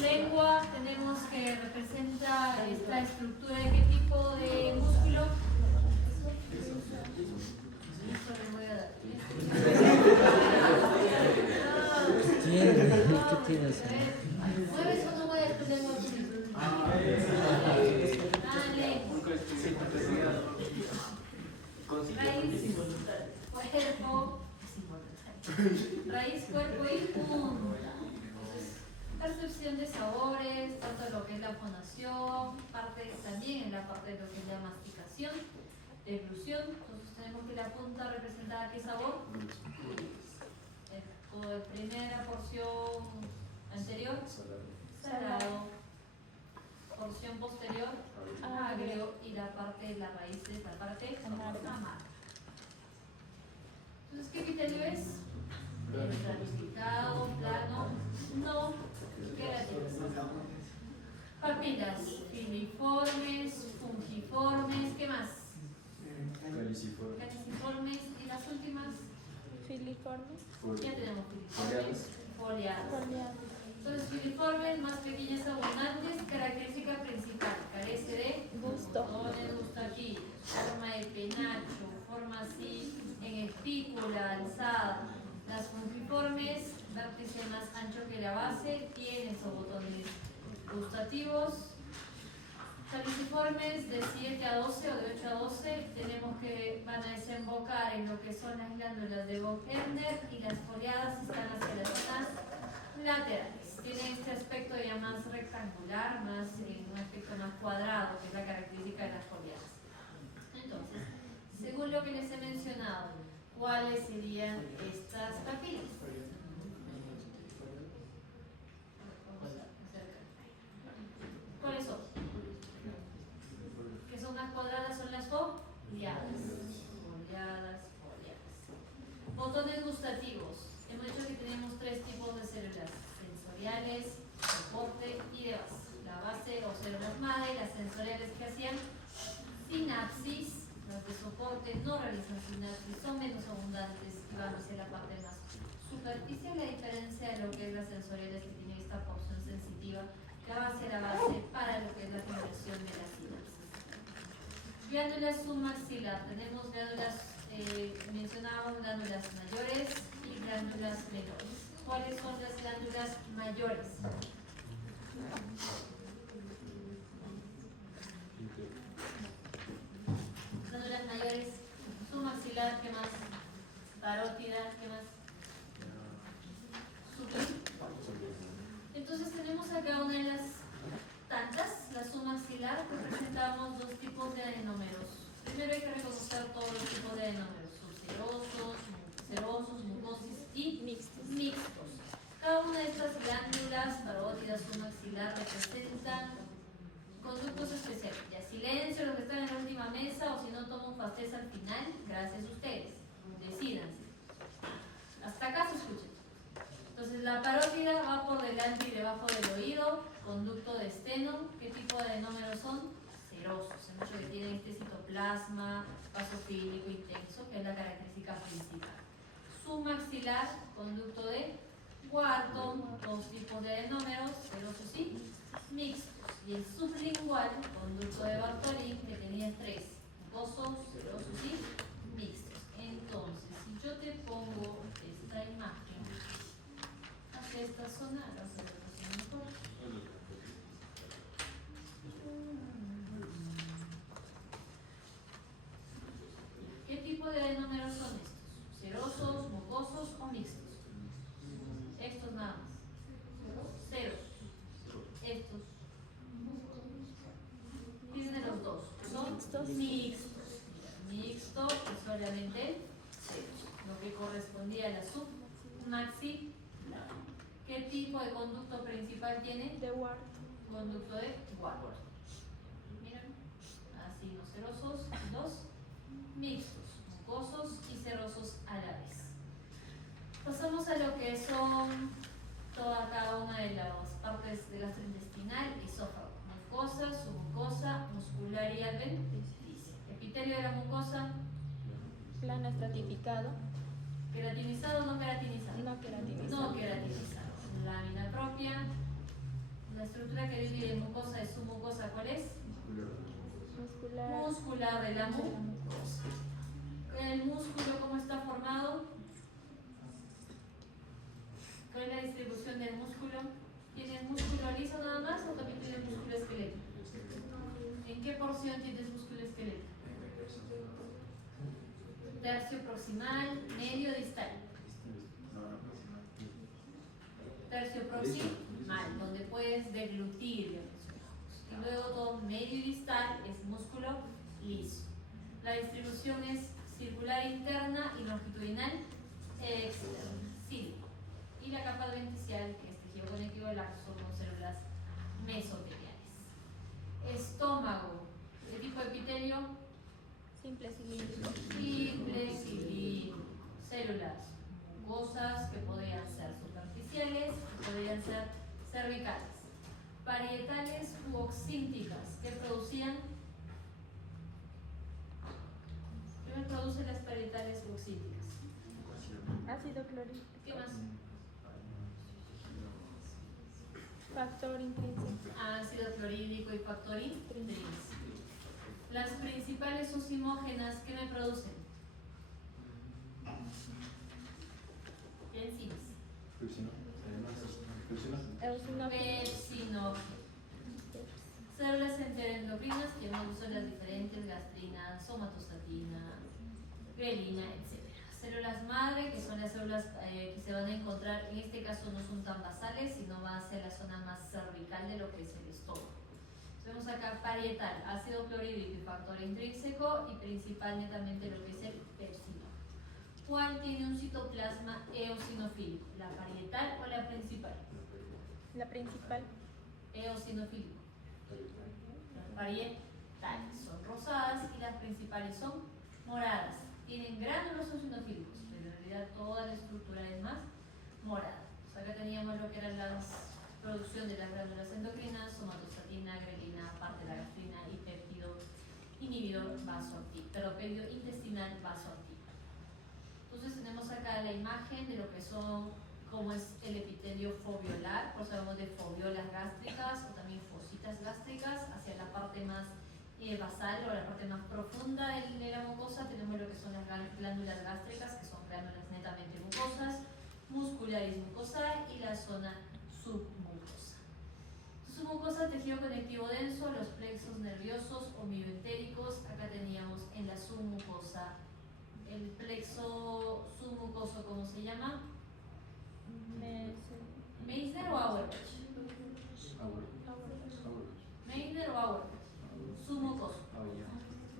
Lengua tenemos que representa esta estructura de qué tipo de músculo. Esto le voy a dar. ¿Qué tienes? ¿Mueves o no mueves tu lengua? Dale. Raíz, cuerpo. Raíz, cuerpo y punta. Entonces, percepción de sabores, tanto lo que es la fonación, parte también en la parte de lo que es la masticación, deglución. Entonces tenemos que la punta representa qué sabor. Primera porción anterior, salado. Porción posterior, agrio. Y la parte de la raíz de esta parte, amarga. Entonces, ¿qué epitelio es? Ramificado, plano, no queratinizado. Papilas, filiformes, fungiformes, ¿qué más? Caliciformes. Y las últimas, Filiformes. ya tenemos filiformes, foliadas. Entonces, filiformes más pequeñas, abundantes, característica principal, carece de Gusto. botones gustativos, forma de penacho, forma así en espícula, alzada. Las fungiformes, vértice más ancho que la base, tienen esos botones gustativos. Caliciformes de 7 a 12 o de 8 a 12 tenemos que van a desembocar en lo que son las glándulas de Bock-Ender, y las foliadas están hacia las zonas laterales. Tiene este aspecto ya más rectangular, más un aspecto más cuadrado, que es la característica de las foliadas. Entonces, según lo que les he mencionado, ¿cuáles serían estas papilas? ¿Cuáles son? Que son las cuadradas, son las foliadas. Foliadas. Botones gustativos. Hemos dicho que tenemos tres tipos de células: sensoriales, soporte y de base. La base o células madre, las sensoriales que hacían sinapsis, las de soporte no realizan sinapsis, son menos abundantes y van hacia la parte más superficial, la diferencia de lo que es las sensoriales, que tienen esta porción sensitiva que va hacia la base para lo que es la generación de la sinapsis. Glándulas submaxilar, tenemos glándulas, mencionábamos glándulas mayores y glándulas menores. ¿Cuáles son las glándulas mayores? Glándulas mayores, submaxilar, ¿qué más? Parótida, ¿qué más? Entonces tenemos acá una de las tantas, la submaxilar, que presentamos dos tipos de adenómeros. Primero hay que reconocer todos los tipos de adenómeros: serosos, mucosis y mixtos. Cada una de estas glándulas, parótidas, submaxilar, representan conductos especiales. Ya silencio los que están en la última mesa, o si no tomo un pastel al final, gracias a ustedes. Decídanse. Hasta acá se escuchen. Entonces la parótida va por delante y debajo del oído, conducto de esteno. ¿Qué tipo de adenómeros son? Serosos. Hemos dicho que tienen este citoplasma basofílico intenso, que es la característica principal. Submaxilar, conducto de Wharton, dos tipos de adenómeros, serosos y mixtos. Y el sublingual, conducto de Bartolin, que tenía tres: mucosos, serosos y mixtos. Entonces, si yo te pongo esta imagen hacia esta zona, hacia esta zona mejor. ¿Qué tipo de adenómeros son estos? ¿Serosos, mucosos o mixtos? Estos nada más. Ceros. Estos. Tienen los dos. Son mixtos. Mixto es solamente ceros, lo que correspondía a la submaxilar. ¿Qué tipo de conducto principal tiene? De Wharton. Conducto de Wharton. Miren, así los serosos y los mixtos, mucosos y serosos a la vez. Pasamos a lo que son cada una de las partes del gastrointestinal: esófago, mucosa, submucosa, muscular y adventicia. Epitelio de la mucosa: Plano estratificado. ¿queratinizado o no queratinizado? No queratinizado. No queratinizado. Lámina propia, La estructura que divide mucosa de submucosa, ¿cuál es? Muscular. Muscular de la mucosa. ¿El músculo cómo está formado? ¿Cuál es la distribución del músculo? ¿Tienes músculo liso nada más o también tienes músculo esquelético? ¿En qué porción tienes músculo esquelético? Tercio proximal, medio distal. Tercio proximal, donde puedes deglutir, ya mencionamos. Y luego todo medio y distal es músculo liso. La distribución es circular interna y longitudinal externa, cílico. Y la capa adventicial, que es tejido conectivo laxo con células mesoteliales. Estómago, ¿qué tipo de epitelio? Simple cilíndrico. Simple cilíndrico. Células mucosas que podrían ser superficiales, que podrían ser cervicales. Parietales u oxínticas, que producían. ¿Qué me producen las parietales u oxínticas? Ácido clorhídrico. ¿Qué más? Factor intrínseco. Ácido clorhídrico y factor intrínseco. Las principales oximógenas, ¿qué me producen? ¿Qué enzimas? Pepsinógenas. Células enteroendocrinas, que hemos visto las diferentes, gastrina, somatostatina, grelina, etc. Células madre, que son las células que se van a encontrar, en este caso no son tan basales, sino van a ser la zona más cervical de lo que es el estómago. Vemos acá parietal, ácido clorhídrico y factor intrínseco, y principal netamente lo que es el pepsinógeno. ¿Cuál tiene un citoplasma eosinofílico? ¿La parietal o la principal? La principal. Eosinofílico. Las parietales son rosadas y las principales son moradas. Tienen gránulos eosinofílicos, pero en realidad toda la estructura es más morada. Pues acá teníamos lo que era la producción de las glándulas endocrinas, somatostatina, grelina, parte de la gastrina y péptido inhibidor vasoactivo, pero péptido intestinal vasoactivo. Entonces tenemos acá la imagen de lo que son, como es el epitelio foviolar, por eso hablamos de foviolas gástricas o también fositas gástricas, hacia la parte más basal o la parte más profunda de la mucosa tenemos lo que son las glándulas gástricas, que son glándulas netamente mucosas, musculares mucosa y la zona submucosa. Submucosa, tejido conectivo denso, los plexos nerviosos o mioentéricos. Acá teníamos en la submucosa el plexo submucoso, ¿cómo se llama? Meissner o Auerbach. Meissner o Auerbach. Submucoso.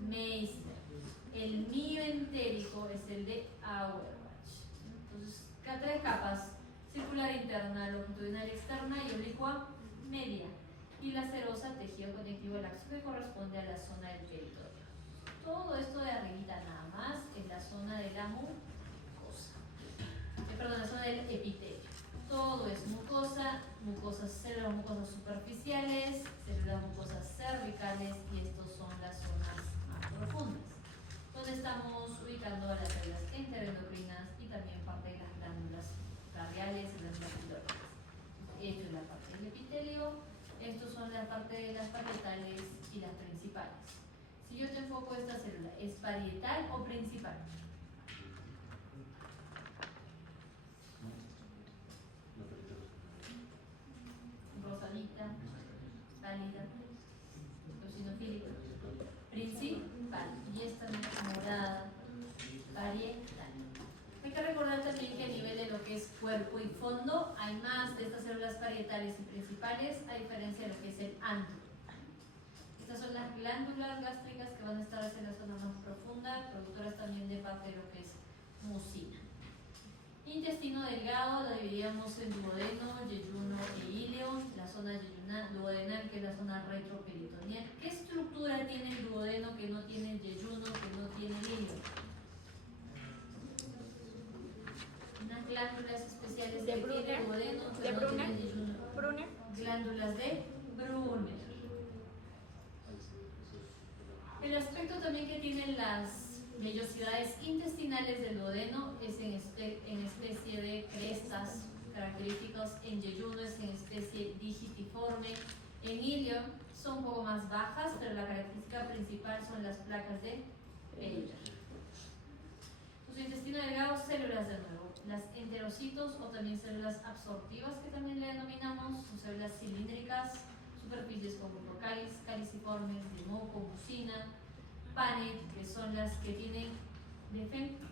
Meissner. El mioentérico es el de Auerbach. Entonces, acá tres capas: circular interna, longitudinal externa y oblicua media. Y la serosa, tejido conectivo laxo, que corresponde a la zona del territorio. Todo esto de arribita nada más es la zona de la mucosa. Perdón, la zona del epitelio. Todo es mucosa, células mucosas superficiales, células mucosas cervicales, y estos son las zonas más profundas, donde estamos ubicando a las células enteroendocrinas y también parte de las glándulas radiales y las glándulas. Esto es la parte del epitelio, estos son la parte de las parietales y las principales. Si yo te enfoco esta célula, ¿es parietal o principal? Rosadita, pálida, eosinofílica, principal, y esta morada, parietal. Hay que recordar también que a nivel de lo que es cuerpo y fondo hay más de estas células parietales y principales, a diferencia de lo que es el antro. Estas son las glándulas gástricas que van a estar hacia la zona más profunda, productoras también de parte de lo que es mucina. Intestino delgado lo dividíamos en duodeno, yeyuno e íleo. La zona duodenal, que es la zona retroperitoneal. ¿Qué estructura tiene el duodeno que no tiene el yeyuno, que no tiene el íleo? Unas glándulas especiales de que Brunner, tiene el duodeno, de pero no Brunner, tiene el yeyuno. Brunner. Glándulas de Brunner. El aspecto también que tienen las vellosidades intestinales del duodeno es en especie de crestas característicos, en yeyuno es en especie digitiforme, son un poco más bajas, pero la característica principal son las placas de Peyer. Su intestino delgado, células de nuevo. Las enterocitos o también células absortivas, que también le denominamos, son células cilíndricas, superficies como cáliz, caliciformes, de moco, mucina, panet, que son las que tienen defensinas.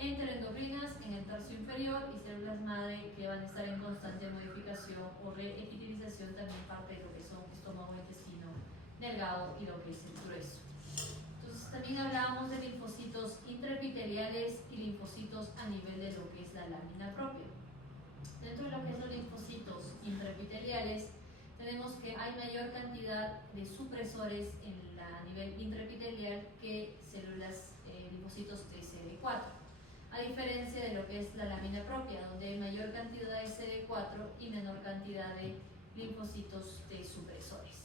Enteroendocrinas en el tercio inferior y células madre que van a estar en constante modificación o reepitelización, también parte de lo que son estómago, intestino delgado y lo que es el grueso. Entonces también hablábamos de linfocitos intraepiteliales y linfocitos a nivel de lo que es la lámina propia. Dentro de lo que son los linfocitos intraepiteliales tenemos que hay mayor cantidad de supresores a nivel intraepitelial que células, linfocitos TCD4, a diferencia de lo que es la lámina propia, donde hay mayor cantidad de CD4 y menor cantidad de linfocitos T supresores.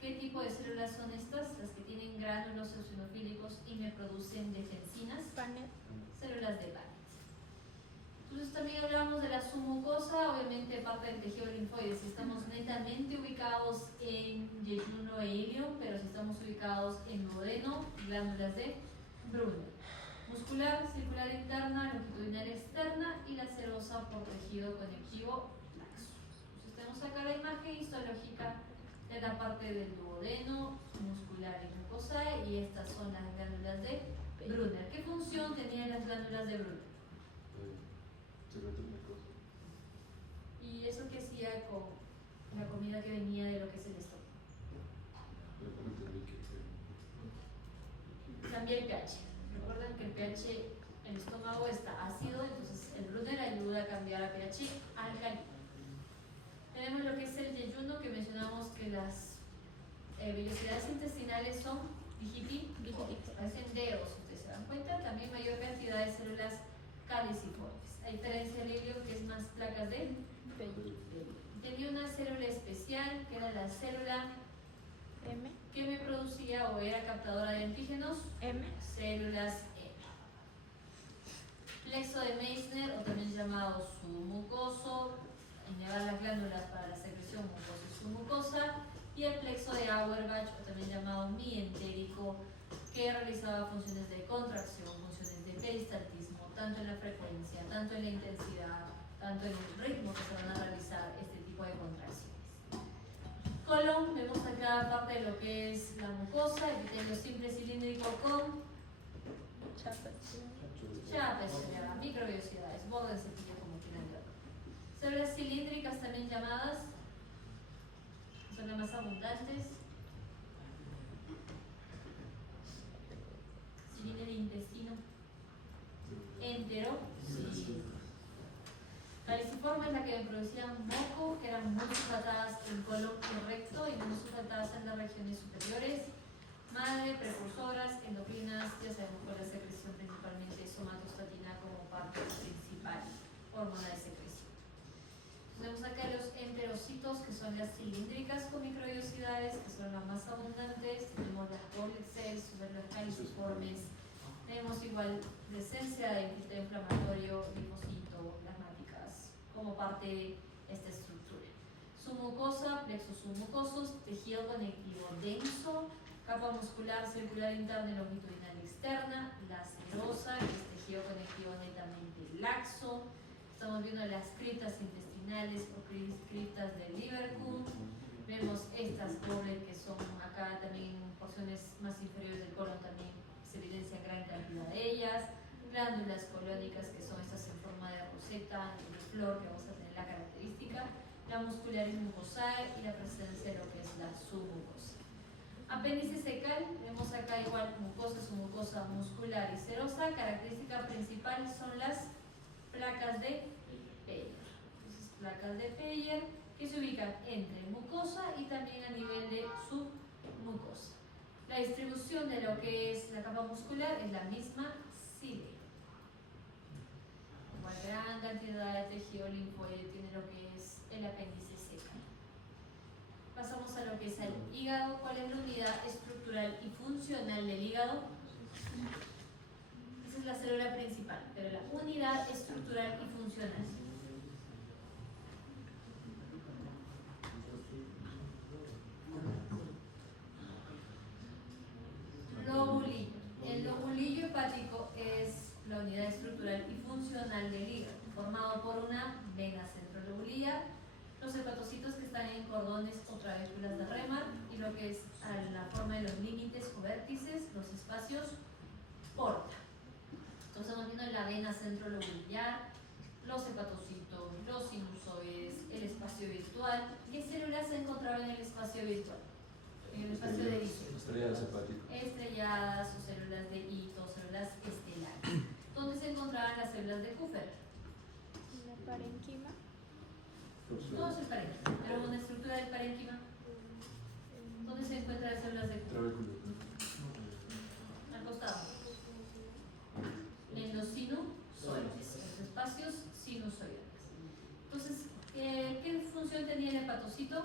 ¿Qué tipo de células son estas? Las que tienen gránulos eosinofílicos y me producen defensinas, Panet. células de Panet. Entonces también hablamos de la submucosa, obviamente parte del tejido linfoide, si estamos netamente ubicados en yeyuno e ilion, pero si estamos ubicados en duodeno, glándulas de Brunner. Muscular, circular interna, longitudinal externa y la serosa por tejido conectivo laxo. Entonces tenemos acá la imagen histológica de la parte del duodeno, muscular y mucosae, y estas son las glándulas de Brunner. ¿Qué función tenían las glándulas de Brunner? ¿Y eso qué hacía con la comida que venía de lo que es el estómago? Cambia el pH. Recuerden que el pH en el estómago está ácido, entonces el Brunner ayuda a cambiar a pH alcalino. Tenemos lo que es el yeyuno, que mencionamos que las vellosidades intestinales son parecen dedos, ustedes se dan cuenta. También mayor cantidad de células caliciformes, a diferencia del ilion, que es más placas de Peyer. Tenía una célula especial que era la célula M. que me producía o era captadora de antígenos, M. células M. Plexo de Meissner, o también llamado submucoso, innervar las glándulas para la secreción mucosa y submucosa, y el plexo de Auerbach, o también llamado mientérico, que realizaba funciones de contracción, funciones de peristaltismo, tanto en la frecuencia, tanto en la intensidad, tanto en el ritmo que se van a realizar este tipo de contracciones. Colon, vemos acá parte de lo que es la mucosa, epitelio simple cilíndrico con chapa especial, microvellosidades, borde cepillo, como quieran ver. Células cilíndricas también llamadas, son las más abundantes. Si viene de intestino entero, sí. Caliciforme es la que me producía moco, que eran muy sulfatadas en colon y recto y muy sulfatadas en las regiones superiores. Madre, precursoras, endocrinas, ya sabemos por la secreción principalmente somatostatina como parte principal, hormona de secreción. Tenemos acá los enterocitos, que son las cilíndricas con microvellosidades, que son las más abundantes. Tenemos las goblet cells, las caliciformes. Tenemos igual presencia de tejido inflamatorio, linfocito, plasmáticas, como parte de esta estructura. Submucosa, plexos submucosos, tejido conectivo denso, capa muscular circular interna y longitudinal externa, la serosa, que es tejido conectivo netamente laxo. Estamos viendo las criptas intestinales o criptas del Lieberkühn. Vemos estas goblet, que son acá también en porciones más inferiores del colon, también se evidencia gran cantidad de ellas. Glándulas colónicas, que son estas en forma de roseta, de flor, que vamos a tener la característica. La muscularis mucosae y la presencia de lo que es la submucosa. Apéndice secal, vemos acá igual mucosa, submucosa, muscular y serosa. Característica principal son las placas de Peyer. Entonces, placas de Peyer que se ubican entre mucosa y también a nivel de submucosa. La distribución de lo que es la capa muscular es la misma cile. Igual gran cantidad de tejido linfoide tiene lo que es el apéndice secal. Pasamos a lo que es el hígado. ¿Cuál es la unidad estructural y funcional del hígado? Esa es la célula principal, pero la unidad estructural y funcional. clavículas de Remar y lo que es a la forma de los límites o vértices, los espacios porta. Entonces estamos viendo la vena centrolobular, los hepatocitos, los sinusoides, el espacio virtual. ¿Qué células se encontraban en el espacio virtual? En el espacio de Hito. Estrelladas hepáticas. Estrelladas o células de Hito, células estelares. ¿Dónde se encontraban las células de Kupfer? En la parénquima. No es el parénquima, pero una estructura del parénquima. ¿Dónde se encuentran las células de Kupfer? Trabéculo. Al costado. En los sinusoides, los espacios sinusoidales. Entonces, ¿qué función tenía el hepatocito?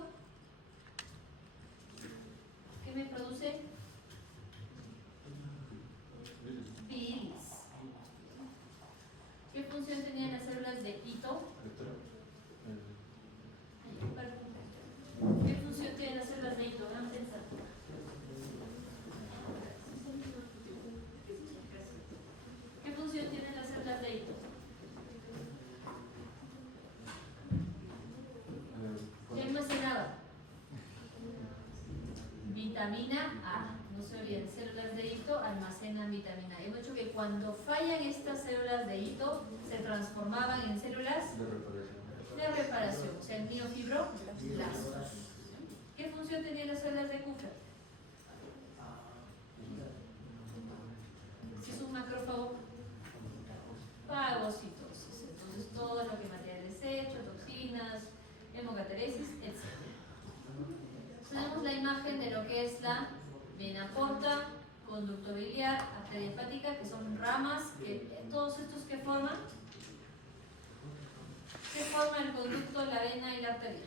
¿Qué me produce? Bilis. ¿Qué función tenían las células de Hito? ¿Qué función tienen las células de Hito? Vamos a pensar. ¿Qué función tienen las células de Hito? ¿Qué almacenaba? Vitamina A. No se olviden, células de Hito almacenan vitamina A. Hemos dicho que cuando fallan estas células de Hito, se transformaban en células de reparación, o sea, en miofibroblastos. ¿Qué función tenían las células de Kupfer? Si es un macrófago, fagocitosis. Entonces, todo lo que material desecho, toxinas, hemocateresis, etc. Tenemos la imagen de lo que es la vena porta, conducto biliar, arteria hepática, que son ramas, que todos estos que forman, ¿qué forma el conducto, la vena y la arteria?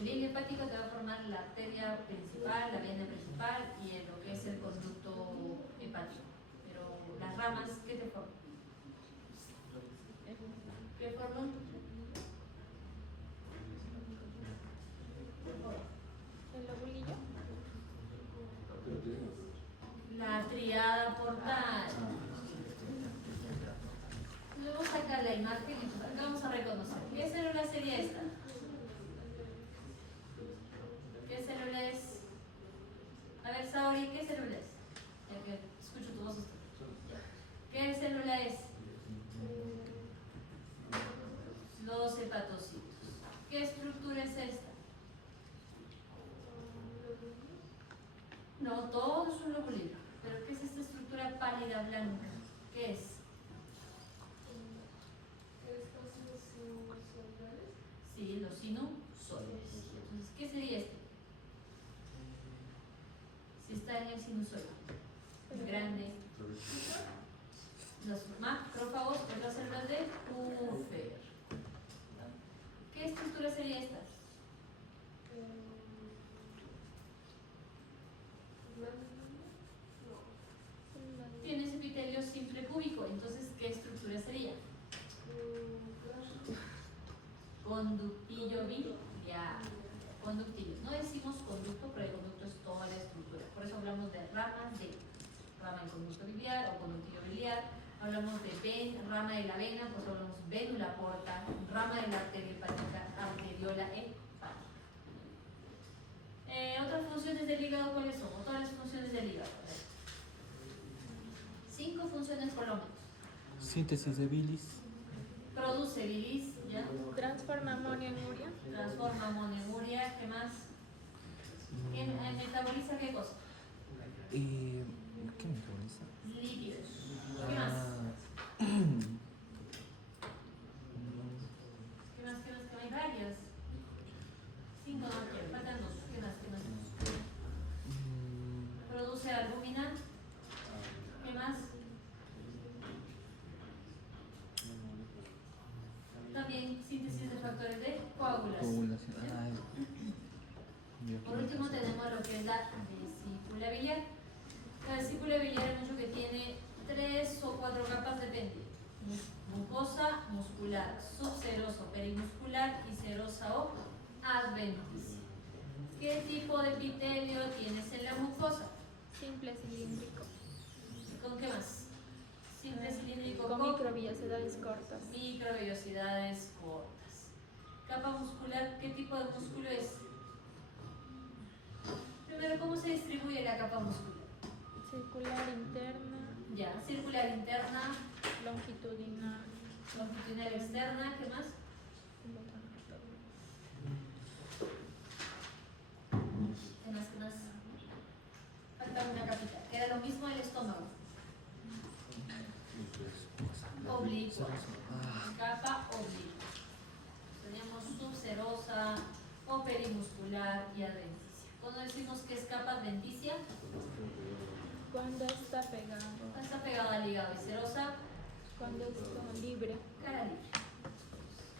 El hilo hepático te va a formar la arteria principal, la vena principal y lo que es el conducto hepático. Pero las ramas, ¿qué te forman? ¿Qué forman? El lobulillo. La triada portal. Luego sacar la imagen y acá vamos a reconocer. ¿Qué célula sería esta? ¿Qué célula es? A ver, Saori, ¿qué célula es? Ya que escucho tu voz. ¿Qué célula es? Los hepatocitos. ¿Qué estructura es esta? No, todo es un lobulillo. ¿Pero qué es esta estructura pálida blanca? ¿Qué es? Sí, los sinusoides. Entonces, ¿qué sería este? Si está en el sinusoide. Es grande. Los macrófagos son las células de Kupfer. ¿Qué estructura sería esta? Tienes epitelio simple cúbico, entonces ¿qué estructura sería? Conductillo biliar. Conductillo. No decimos conducto, pero el conducto es toda la estructura. Por eso hablamos de rama del conducto biliar o conductillo biliar. Hablamos de rama de la vena, pues hablamos vénula porta, rama de la arteria hepática, arteriola hepática. Otras funciones del hígado, ¿cuáles son? O todas las funciones del hígado. 5 funciones por lo menos. Síntesis de bilis. Produce bilis, ¿ya? Transforma amonio en urea. Transforma amonio en urea, ¿qué más? ¿Metaboliza qué cosa? ¿Qué metaboliza? Lípidos. ¿Qué más? ¿Qué más? Hay varias. 5 no quiero, faltan 2. ¿Qué más? Produce albúmina. ¿Qué más? También síntesis de factores de coagulación. Por último tenemos lo que es la vesícula biliar. La vesícula biliar es mucho que tiene 3 o 4 capas, depende. Mucosa muscular, subseroso, perimuscular y serosa o adventicia. ¿Qué tipo de epitelio tienes en la mucosa? Simple cilíndrico. ¿Con qué más? Simple cilíndrico Con microvellosidades cortas. microvellosidades cortas. Capa muscular, ¿qué tipo de músculo es? la capa muscular? Circular interna, Ya, circular interna, longitudinal. longitudinal externa, ¿qué más? ¿Qué más? ¿Qué más? Falta una capita. Era lo mismo el estómago. Oblicua. Capa oblicua. Tenemos subserosa o perimuscular y adventicia. Cuando decimos que es capa adventicia, Cuando está pegado, está pegada al hígado, y serosa, cuando está libre. cara libre.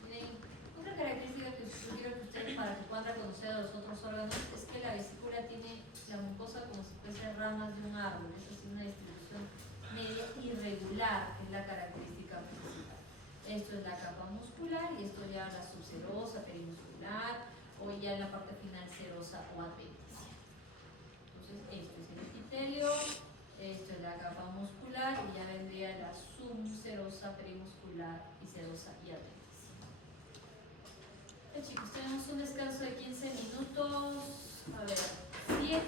Miren, otra característica que yo quiero que ustedes, para que puedan reconocer a los otros órganos, es que la vesícula tiene la mucosa como si fuese ramas de un árbol, es así, una distribución media irregular, que es la característica principal. Esto es la capa muscular y esto ya la subserosa, perimuscular, o ya en la parte final serosa o adventicia. Entonces, esto es el epitelio, esto es la capa muscular y ya vendría la subserosa, perimuscular y serosa y adventicia. Chicos, tenemos un descanso de 15 minutos. A ver, 7